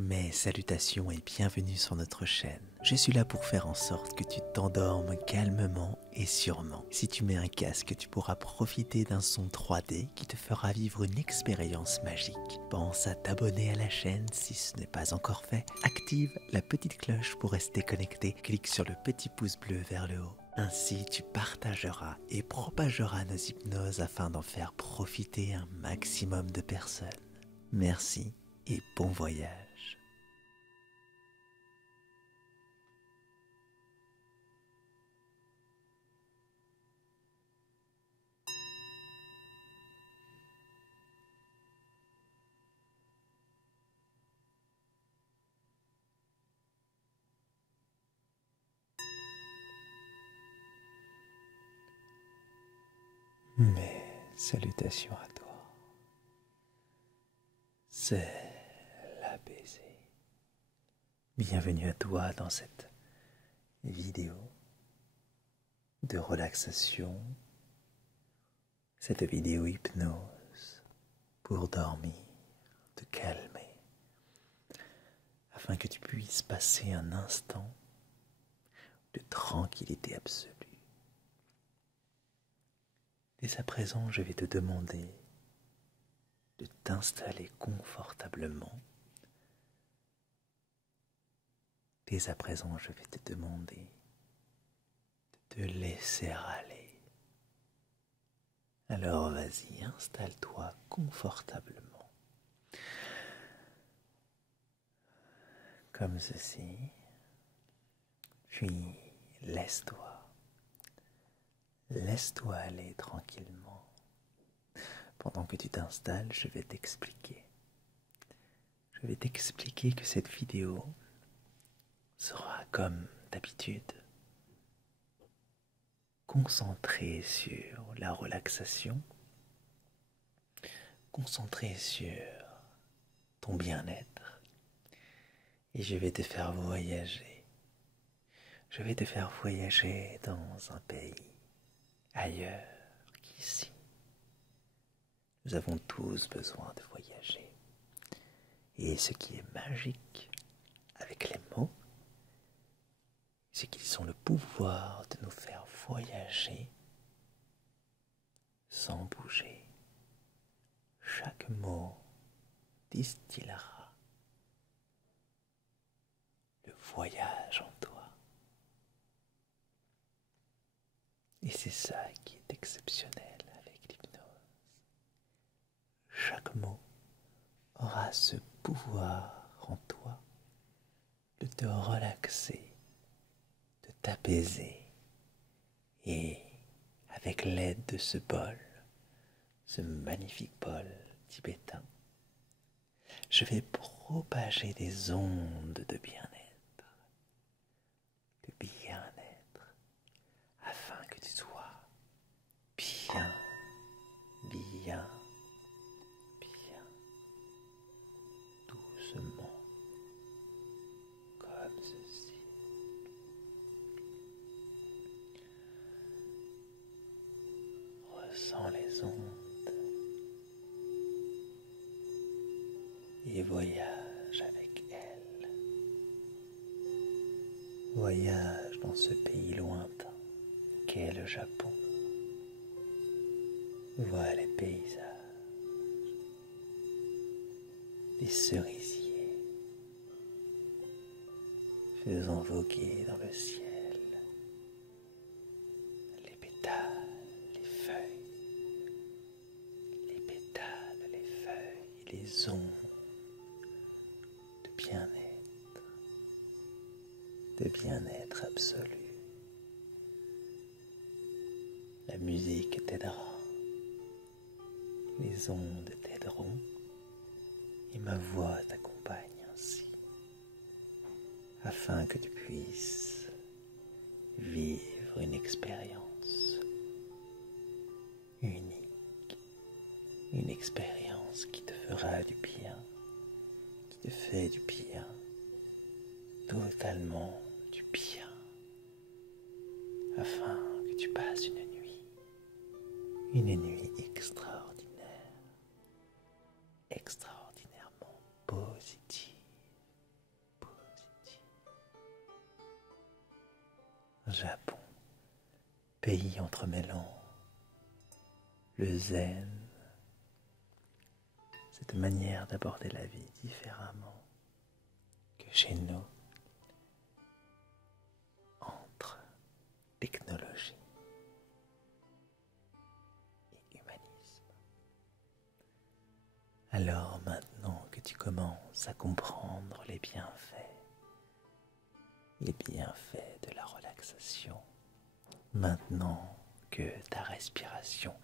Mes salutations et bienvenue sur notre chaîne. Je suis là pour faire en sorte que tu t'endormes calmement et sûrement. Si tu mets un casque, tu pourras profiter d'un son 3D qui te fera vivre une expérience magique. Pense à t'abonner à la chaîne si ce n'est pas encore fait. Active la petite cloche pour rester connecté. Clique sur le petit pouce bleu vers le haut. Ainsi, tu partageras et propageras nos hypnoses afin d'en faire profiter un maximum de personnes. Merci et bon voyage. Mes salutations à toi. C'est l'apaisé. Bienvenue à toi dans cette vidéo de relaxation, cette vidéo hypnose pour dormir, te calmer, afin que tu puisses passer un instant de tranquillité absolue. Dès à présent, je vais te demander de t'installer confortablement. Dès à présent, je vais te demander de te laisser aller. Alors vas-y, installe-toi confortablement. Comme ceci. Puis laisse-toi aller tranquillement. Pendant que tu t'installes, je vais t'expliquer. Je vais t'expliquer que cette vidéo sera, comme d'habitude, concentrée sur la relaxation, concentrée sur ton bien-être, et je vais te faire voyager. Je vais te faire voyager dans un pays ailleurs qu'ici. Nous avons tous besoin de voyager. Et ce qui est magique avec les mots, c'est qu'ils ont le pouvoir de nous faire voyager sans bouger. Chaque mot distillera le voyage en toi. Et c'est ça qui est exceptionnel avec l'hypnose. Chaque mot aura ce pouvoir en toi de te relaxer, de t'apaiser. Et avec l'aide de ce bol, ce magnifique bol tibétain, je vais propager des ondes de bien-être, afin que tu sois bien, doucement, comme ceci. Ressens les ondes et voyage avec elles. Voyage dans ce pays lointain qu'est le Japon. Vois les paysages, les cerisiers, faisant voguer dans le ciel les pétales, les feuilles, les ondes de bien-être absolu. La musique t'aidera, les ondes t'aideront et ma voix t'accompagne ainsi, afin que tu puisses vivre une expérience unique, une expérience qui te fera du bien, qui te fait du bien, totalement du bien, afin que tu passes une nuit extraordinaire, extraordinairement positive, Japon, pays entremêlant le zen, cette manière d'aborder la vie différemment que chez nous, entre technologie et humanisme. Alors maintenant que tu commences à comprendre les bienfaits de la relaxation, maintenant que ta respiration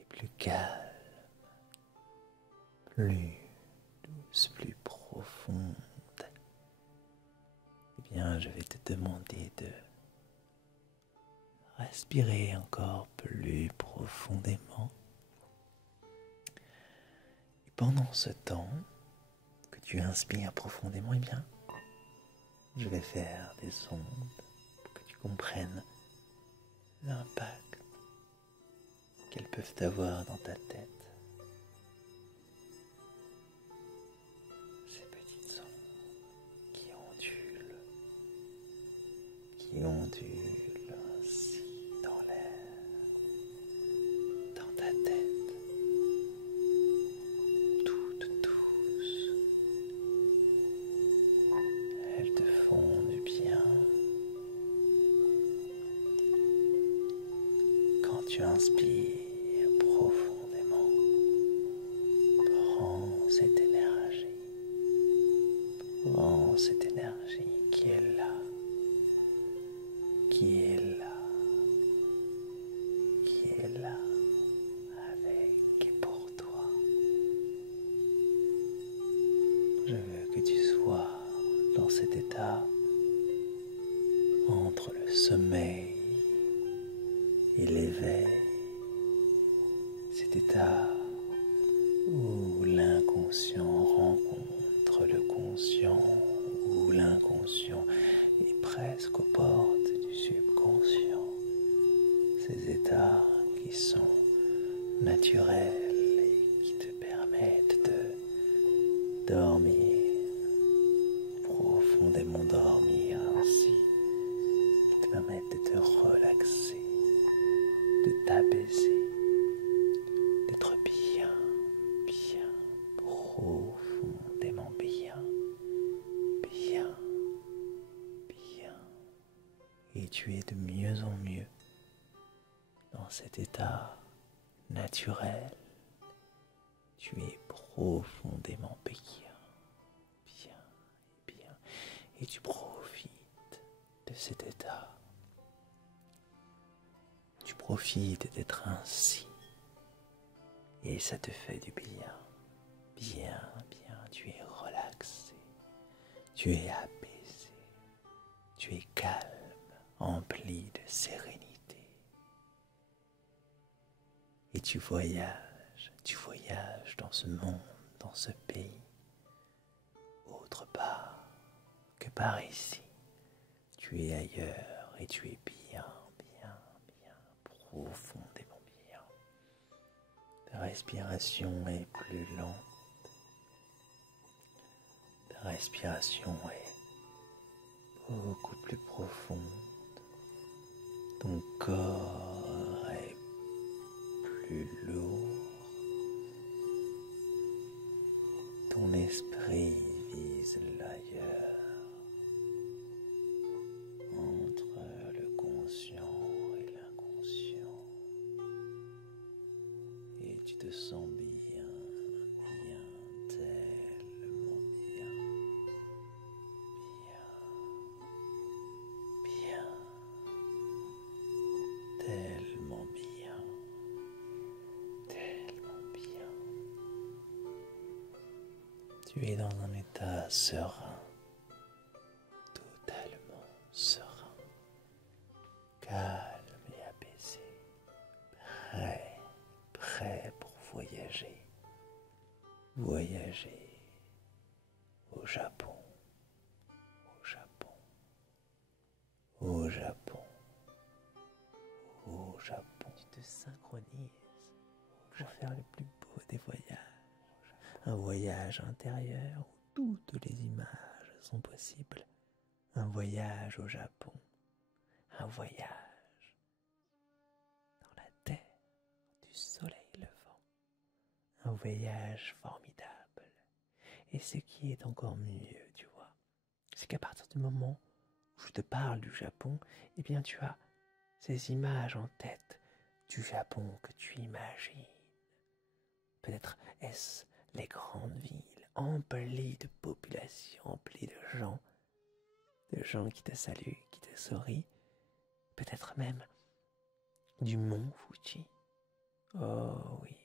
est plus calme, plus douce, plus profonde, eh bien je vais te demander de respirer encore plus profondément. Et pendant ce temps que tu inspires profondément, eh bien je vais faire des ondes pour que tu comprennes l'impact qu'elles peuvent avoir dans ta tête. Ces petites ondes qui ondulent ainsi dans l'air, dans ta tête, toutes douces. Elles te font du bien. Quand tu inspires profondément, prends cette énergie qui est là, qui est là, avec et pour toi. Je veux que tu sois dans cet état entre le sommeil et l'éveil, cet état où l'inconscient rencontre le conscient, où l'inconscient est presque aux portes du subconscient. Ces états qui sont naturels et qui te permettent de dormir, profondément dormir ainsi, qui te permettent de te relaxer, de t'apaiser, d'être bien profondément bien. Et tu es de mieux en mieux dans cet état naturel. Tu es profondément bien. Et tu profites de cet état. Tu profites d'être ainsi. Et ça te fait du bien. Tu es relaxé. Tu es apaisé. Tu es calme, empli de sérénité. Et tu voyages dans ce monde, dans ce pays, autre part que par ici. Tu es ailleurs et tu es bien, profondément bien. Ta respiration est plus lente. Ta respiration est beaucoup plus profonde. Ton corps est plus lourd. Ton esprit vise l'ailleurs, entre le conscient et l'inconscient. Et tu te sens bien, tellement bien, tellement bien. Tu es dans un état serein, totalement serein, calme et apaisé, prêt pour voyager au Japon, Tu te synchronises pour faire le plus beau des voyages. Un voyage intérieur où toutes les images sont possibles. Un voyage au Japon. un voyage dans la terre du soleil levant, un voyage formidable. Et ce qui est encore mieux, tu vois, c'est qu'à partir du moment où je te parle du Japon, eh bien tu as ces images en tête du Japon que tu imagines. Peut-être est-ce les grandes villes emplies de population, emplies de gens qui te saluent, qui te sourient. Peut-être même du mont Fuji. Oh oui,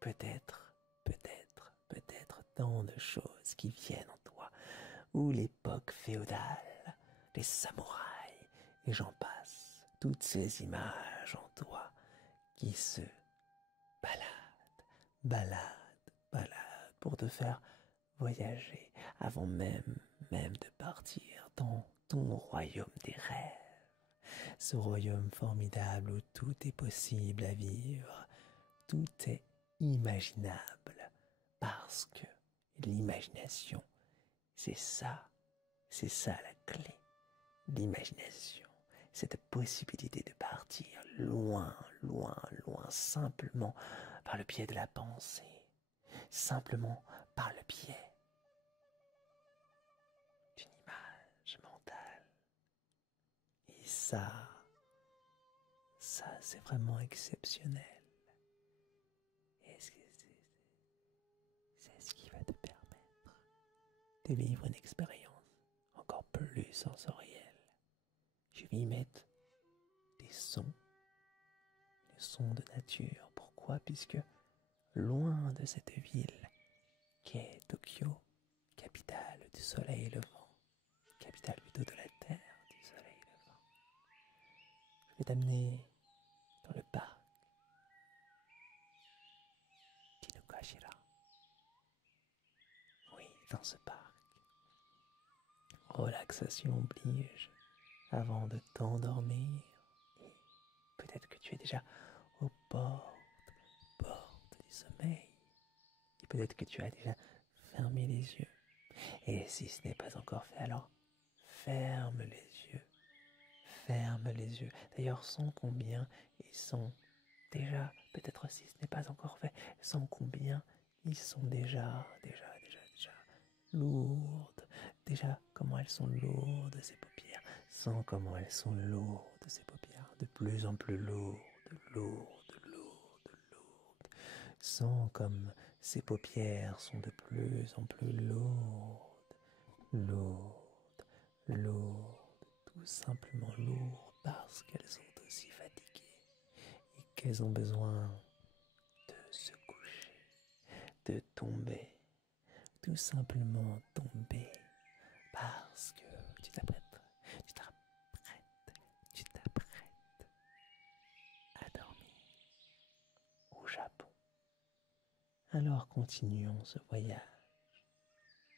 peut-être tant de choses qui viennent en toi, ou l'époque féodale, les samouraïs, et j'en passe, toutes ces images en toi qui se baladent pour te faire voyager avant même de partir dans ton royaume des rêves. Ce royaume formidable où tout est possible à vivre, tout est imaginable, parce que l'imagination, c'est ça la clé. L'imagination, cette possibilité de partir loin, simplement par le biais de la pensée, simplement par le biais d'une image mentale. Et ça, c'est vraiment exceptionnel. Et c'est ce qui va te permettre de vivre une expérience encore plus sensorielle. Je vais y mettre des sons de nature. Pourquoi? Puisque loin de cette ville qui est Tokyo, capitale du soleil levant, capitale plutôt de la terre du soleil levant, je vais t'amener dans le parc d'Inokashira. Oui, dans ce parc. Relaxation oblige avant de t'endormir. Et peut-être que tu es déjà aux portes du sommeil. Et peut-être que tu as déjà fermé les yeux. Et si ce n'est pas encore fait, alors ferme les yeux. Ferme les yeux. D'ailleurs, sens combien ils sont déjà, peut-être si ce n'est pas encore fait, sens combien ils sont déjà lourdes. Déjà, comment elles sont lourdes, ces paupières. Sens comment elles sont lourdes, ces paupières. De plus en plus lourdes. Sens comme ces paupières sont de plus en plus lourdes, tout simplement lourdes parce qu'elles sont aussi fatiguées et qu'elles ont besoin de se coucher, de tomber, tout simplement tomber parce que tu t'apprêtes à dormir au Japon. Alors continuons ce voyage.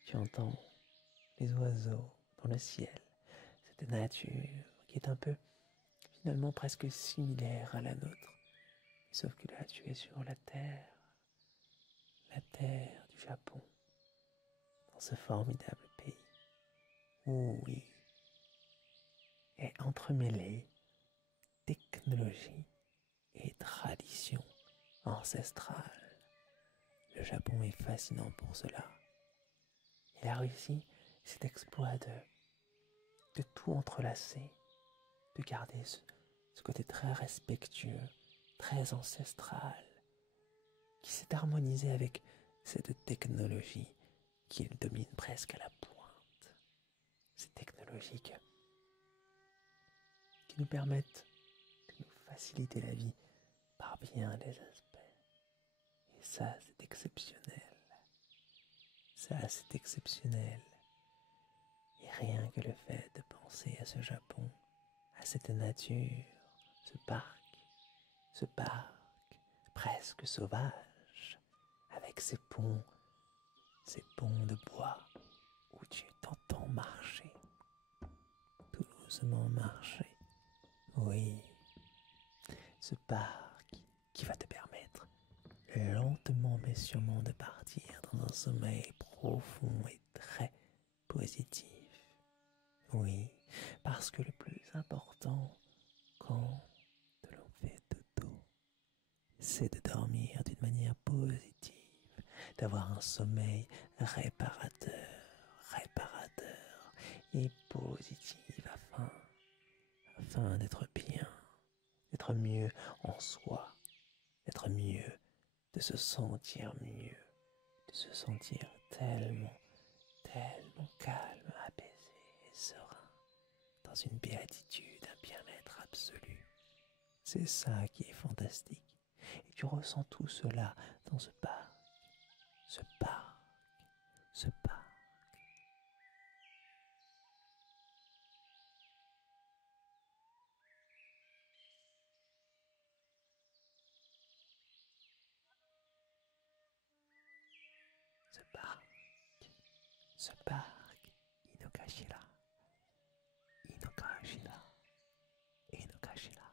Tu entends les oiseaux dans le ciel, cette nature qui est un peu, finalement presque similaire à la nôtre. Sauf que là, tu es sur la terre du Japon, dans ce formidable pays. Où oui, est entremêlée technologie et tradition ancestrale. Le Japon est fascinant pour cela. Il a réussi cet exploit de tout entrelacer, de garder ce côté très respectueux, très ancestral, qui s'est harmonisé avec cette technologie qui domine presque à la pointe. Ces technologies qui nous permettent de nous faciliter la vie par bien des aspects. Et ça, c'est exceptionnel. Ça, c'est exceptionnel. Et rien que le fait de penser à ce Japon, à cette nature, ce parc presque sauvage, avec ces ponts de bois où tu t'entends marcher, tout doucement marcher. Oui, ce parc qui va te permettre lentement mais sûrement de partir dans un sommeil profond et très positif. Oui, parce que le plus important quand l'on fait dodo, c'est de dormir d'une manière positive, d'avoir un sommeil réparateur et positif afin d'être bien, d'être mieux en soi, d'être mieux, de se sentir mieux, de se sentir tellement calme, apaisé et serein, dans une béatitude, un bien-être absolu. C'est ça qui est fantastique. Et tu ressens tout cela dans ce parc, ce parc, ce parc. Ce parc, ce parc, Inokashira, Inokashira, Inokashira.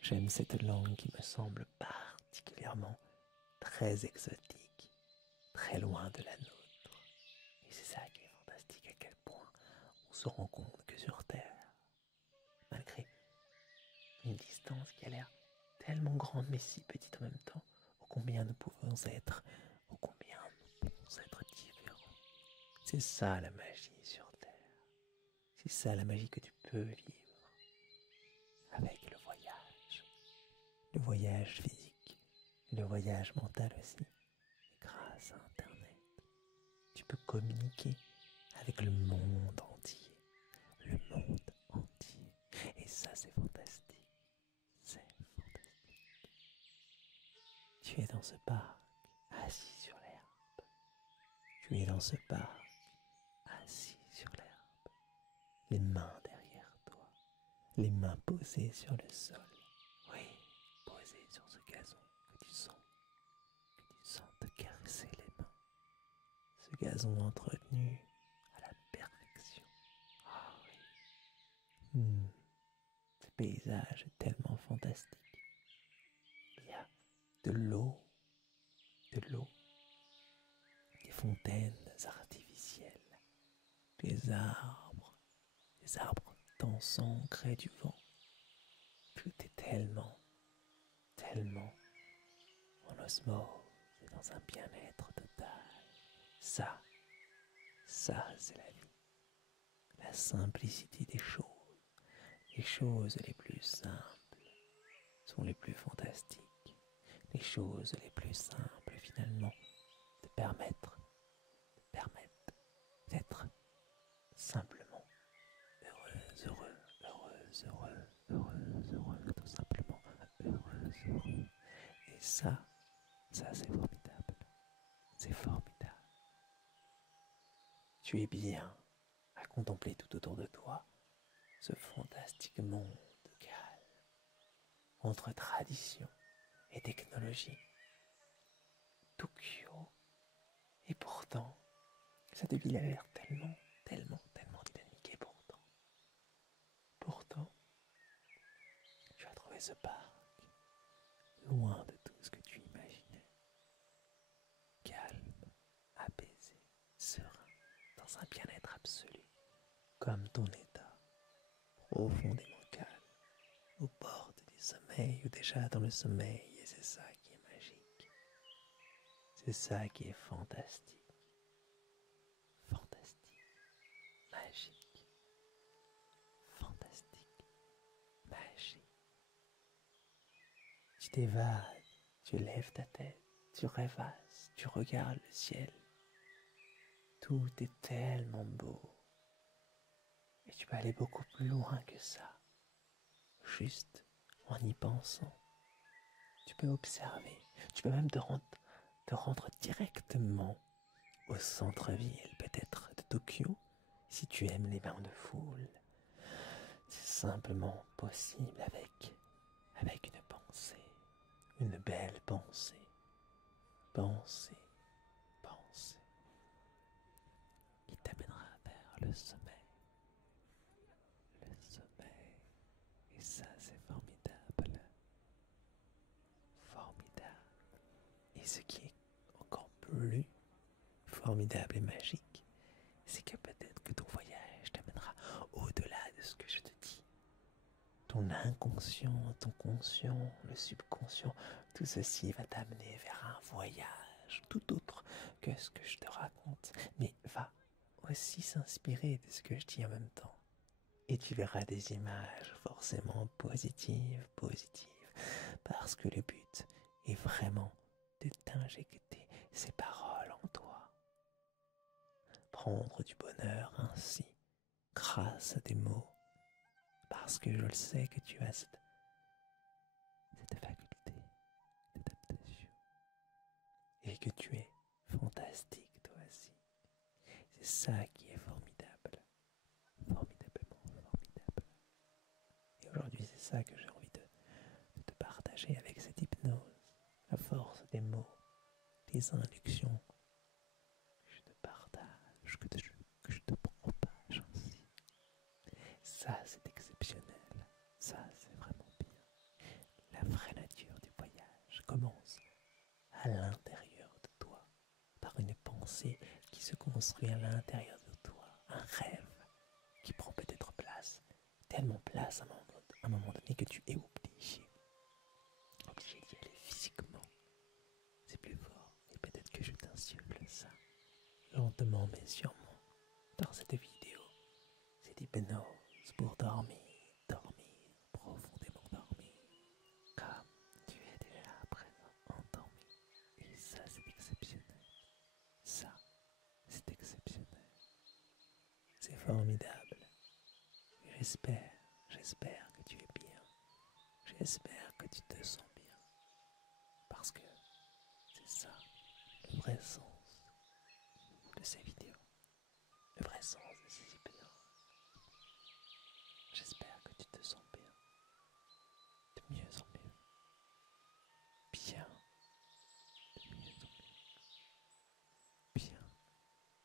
J'aime cette langue qui me semble particulièrement très exotique, très loin de la nôtre. Et c'est ça qui est fantastique, à quel point on se rend compte que sur Terre, malgré une distance qui a l'air tellement grande mais si petite en même temps, ô combien nous pouvons être, ô combien nous pouvons être différents. C'est ça la magie sur Terre. C'est ça la magie que tu peux vivre avec le voyage physique, le voyage mental aussi. Et grâce à Internet, tu peux communiquer avec le monde entier. Le monde entier. Et ça, c'est fantastique. C'est fantastique. Tu es dans ce parc, assis sur l'herbe. Tu es dans ce parc, assis sur l'herbe. Les mains derrière toi. Les mains posées sur le sol. Oui, posées sur ce gazon que tu sens te caresser les mains. Ce gazon entretenu à la perfection. Ah oui. Ce paysage est tellement fantastique. Il y a de l'eau, des fontaines artificielles, des arbres dansant au gré du vent. Tout est tellement en osmose et dans un bien-être total. Ça, c'est la vie. La simplicité des choses. Les choses les plus simples sont les plus fantastiques. Les choses les plus simples, finalement, te permettent d'être simplement heureux, tout simplement heureux. Et ça c'est formidable. C'est formidable. Tu es bien à contempler tout autour de toi ce fantastique monde calme entre tradition et technologie. Tokyo. Et pourtant, cette ville a l'air tellement dynamique. Et pourtant, tu as trouvé ce parc loin de tout ce que tu imaginais. Calme, apaisé, serein, dans un bien-être absolu, comme ton état, profondément calme, au bord du sommeil ou déjà dans le sommeil, et c'est ça qui est magique. C'est ça qui est fantastique, magique, fantastique, magique. Tu t'évades, tu lèves ta tête, tu rêvasses, tu regardes le ciel. Tout est tellement beau. Et tu peux aller beaucoup plus loin que ça. Juste en y pensant. Tu peux observer. Tu peux même te rendre directement au centre-ville, peut-être de Tokyo, si tu aimes les bains de foule. C'est simplement possible avec une pensée, une belle pensée. Pensée qui t'amènera vers le sommeil. Et ça, c'est formidable. Et ce qui est encore plus formidable et magique, c'est que peut-être que ton voyage t'amènera au-delà de ce que je te dis. ton inconscient, ton conscient, le subconscient, tout ceci va t'amener vers un voyage tout autre que ce que je te raconte, mais va aussi s'inspirer de ce que je dis en même temps. Et tu verras des images forcément positives, parce que le but est vraiment de t'injecter ces paroles en toi. Prendre du bonheur ainsi, grâce à des mots, parce que je le sais que tu as cette faculté d'adaptation et que tu es fantastique toi aussi. C'est ça qui est formidable, formidablement formidable. Et aujourd'hui, c'est ça que j'ai envie de te partager avec cette hypnose, la force des mots, des inductions que je te partage, que je te propage ainsi. Ça, c'est exceptionnel. Ça, c'est vraiment bien. La vraie nature du voyage commence à l'intérieur de toi, par une pensée qui se construit à l'intérieur de toi, un rêve qui prend peut-être place, tellement place à un moment donné que tu es obligé d'y aller physiquement. C'est plus fort, et peut-être que je t'insuffle ça, lentement mais sûrement, dans cette vidéo. C'est hypnose pour dormir, profondément dormir, comme tu es déjà à présent endormi. Et ça, c'est exceptionnel. Ça, c'est exceptionnel. C'est formidable. J'espère que tu es bien. J'espère que tu te sens bien. Parce que c'est ça, le vrai sens de ces vidéos. Le vrai sens de ces hypnoses. J'espère que tu te sens bien. De mieux en mieux. Bien. De mieux en mieux. Bien.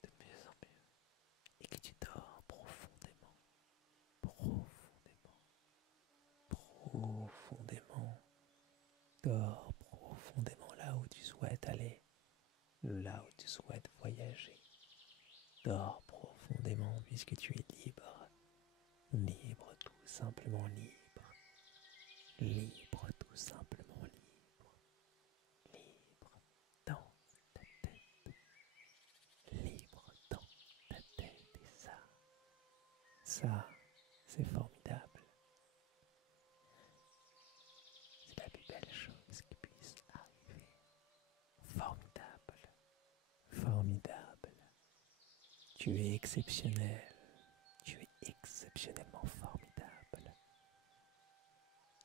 De mieux en mieux. Et que tu dors profondément. Profondément. Profondément. Dors profondément là où tu souhaites aller. Là où tu souhaites voyager. Dors profondément puisque tu es libre. Libre, tout simplement libre. Libre, tout simplement libre. Libre dans ta tête. Libre dans ta tête. Et ça, c'est formidable. C'est la plus belle chose qui puisse arriver. Formidable. Formidable. Tu es exceptionnel. Tu es exceptionnellement formidable.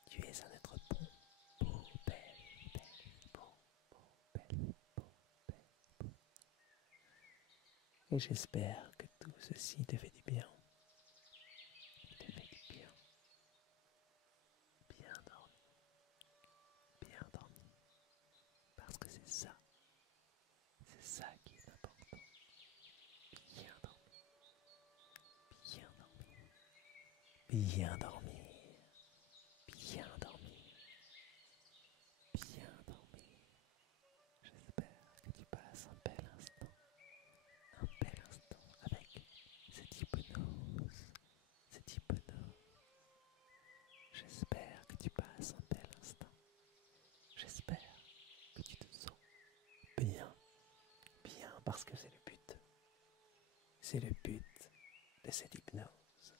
Tu es un être bon, beau, belle, belle, beau, belle. Et j'espère que tout ceci te fait du bien. Te fait du bien. Bien dormi. Bien dormi. Parce que c'est ça. C'est ça qui est important. Bien dormi. Bien dormi. Bien dormi. Bien dormi. Bien dormi. J'espère que tu passes un bel instant. Un bel instant avec cette hypnose. Cette hypnose. J'espère que tu passes un bel instant. J'espère que tu te sens bien. Bien parce que c'est le but. C'est le but de cette hypnose.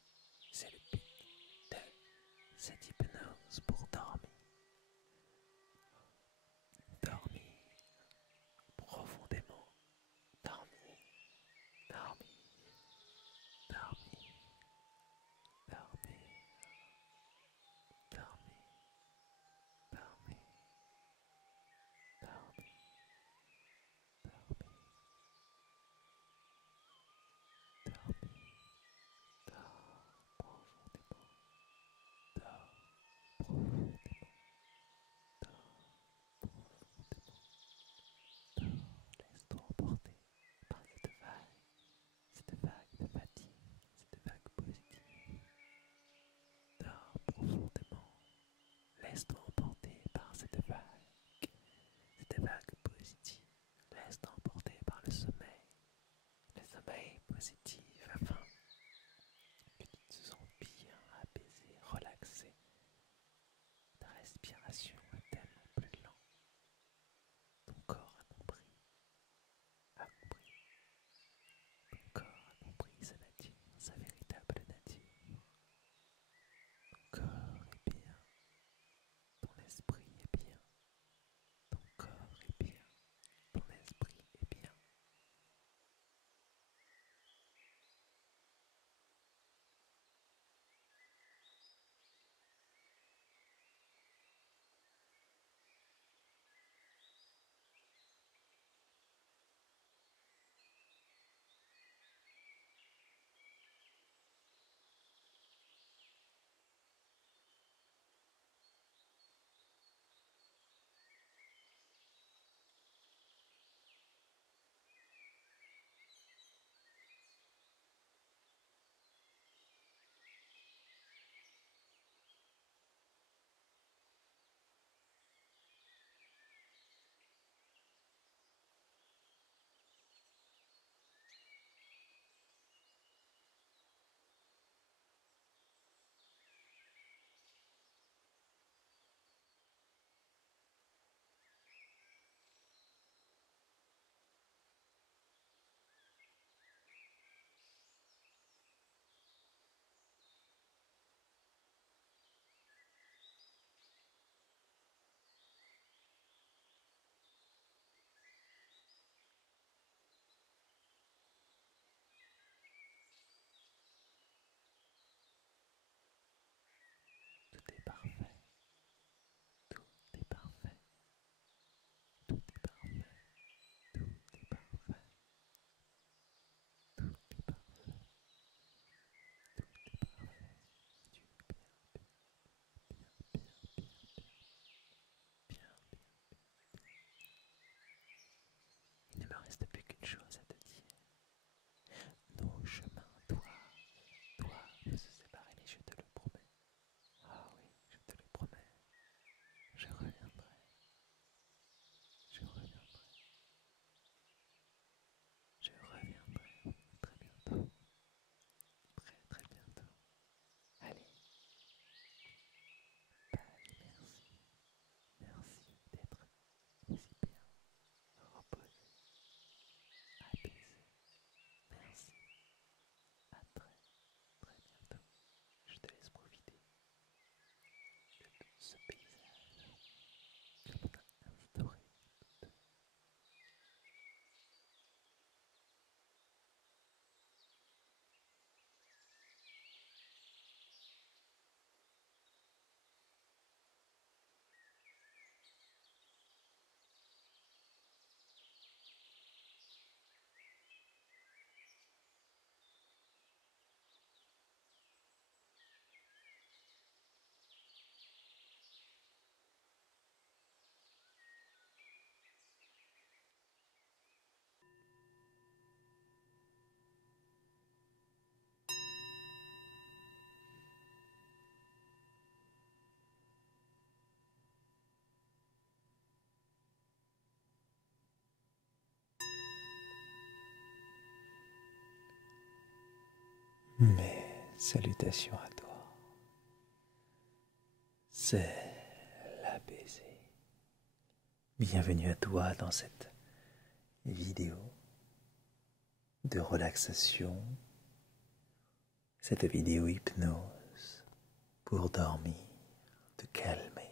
C'est le but de cette hypnose pour dormir. Dormir profondément. Dormir. Dormir. Dormir. Dormir. Dormir. Dormir. Dormir. Dormir. Dormir. Dors profondément. Dors profondément. Dors profondément. Dors. Laisse-toi emporter par cette vague de fatigue, cette vague positive. Dors profondément. Laisse-toi emporter par cette vague positive. Laisse-toi emporter par le sommeil positif afin que tu te sens bien apaisé, relaxé, reste plus qu'une chose à te dire. Nos chemins doivent se séparer, mais je te le promets. Ah oui, je te le promets. Je reviendrai. Je reviendrai. Je reviendrai très bientôt. Très très bientôt. Allez, bye, merci. Merci d'être aussi bien reposé, apaisé. Merci. À très très bientôt. Je te laisse profiter de ce paysage que l'on a instauré. Mes salutations à toi. C'est l'apaisé. Bienvenue à toi dans cette vidéo de relaxation, cette vidéo hypnose pour dormir, te calmer,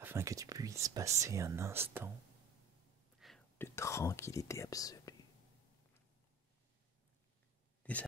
afin que tu puisses passer un instant de tranquillité absolue.